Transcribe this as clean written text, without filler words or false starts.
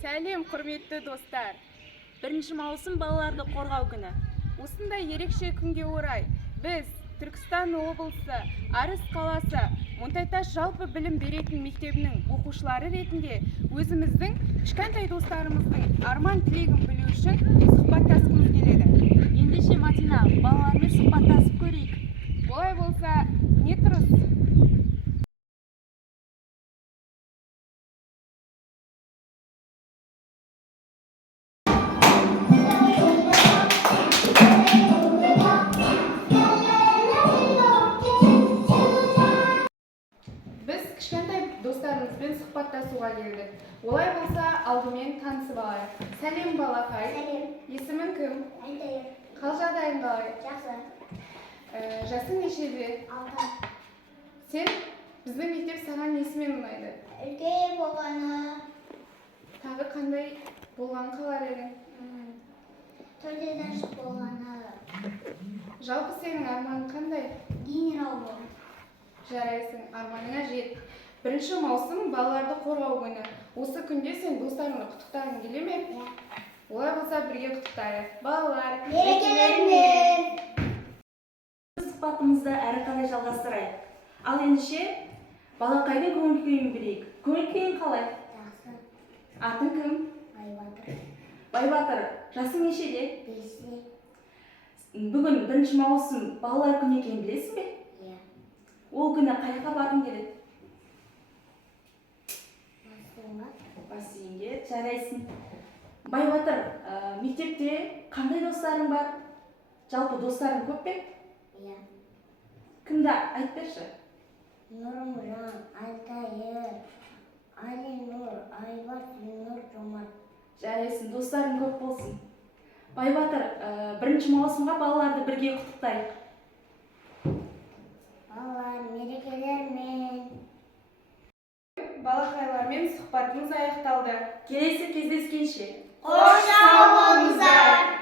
Сәлем, құрметті достар. 1 маусым балаларды қорғау күні. Осындай ерекше күнге орай біз Түркістан облысы Арыс қаласы Монтайташ жалпы білім беретін мектебінің оқушылары ретінде өзіміздің кішкентай достарымыздың арман тілегін білу үшін сұхбаттасқымыз келеді. Ендеше Матина, балалармен сұхбаттасып көрейік. Олай болса, не тұрыс? Біз кішкентай достарымызбен сұхбаттасуға келдік. Олай болса, алдымен танысып алайық. Сәлем балақай. Сәлем. Есімің кім? Айтайыр. Қал жағдайың қалай? Жақсы. Жасың нешеде? 6. Сен біздің мектеп саған несімен ұнайды? Үлкен болғаны. Тағы қандай болғанын қалар едің? Төрден ашық болғаны. Жалпы сенің арманың қандай? Генерал бол. Жарайсың, арманыңа жет. 1 маусым балаларды қорғау күні. Осы күнде сен достарыңды құттықтағың келе ме? Иә. Олай болса, бірге құттықтайық. Балалар, Мерекелеріңмен. Сұхбатымызды әрі қарай жалғастырайық. Ал ендеше балақайдың көңіл күйін білейік. Көңіл күйің қалай? Жақсы. атың кім? Байбатыр. Байбатыр, жасың нешеде? 5-те. Бүгін 1 маусым балалар күні екенін білесің бе? Иә. Ол күні қайда барғың келеді? Бассейнге, жарайсың. Байбатыр, мектепте қандай достарың бар? Жалпы достарың көп пе? Иә. Кімді айтып берші? Нұрымжан, Айтайыр, Алинұр, Айбар, Сүйнұр, Жомарт. Жарайсың, достарың көп болсын. Байбатыр, 1 маусымға балаларды бірге құттықтайық. Балалар, мерекелермен. Балақайлармен сұхбатымыз аяқталды. Келесі кездескенше. Қош сау болыңыздар.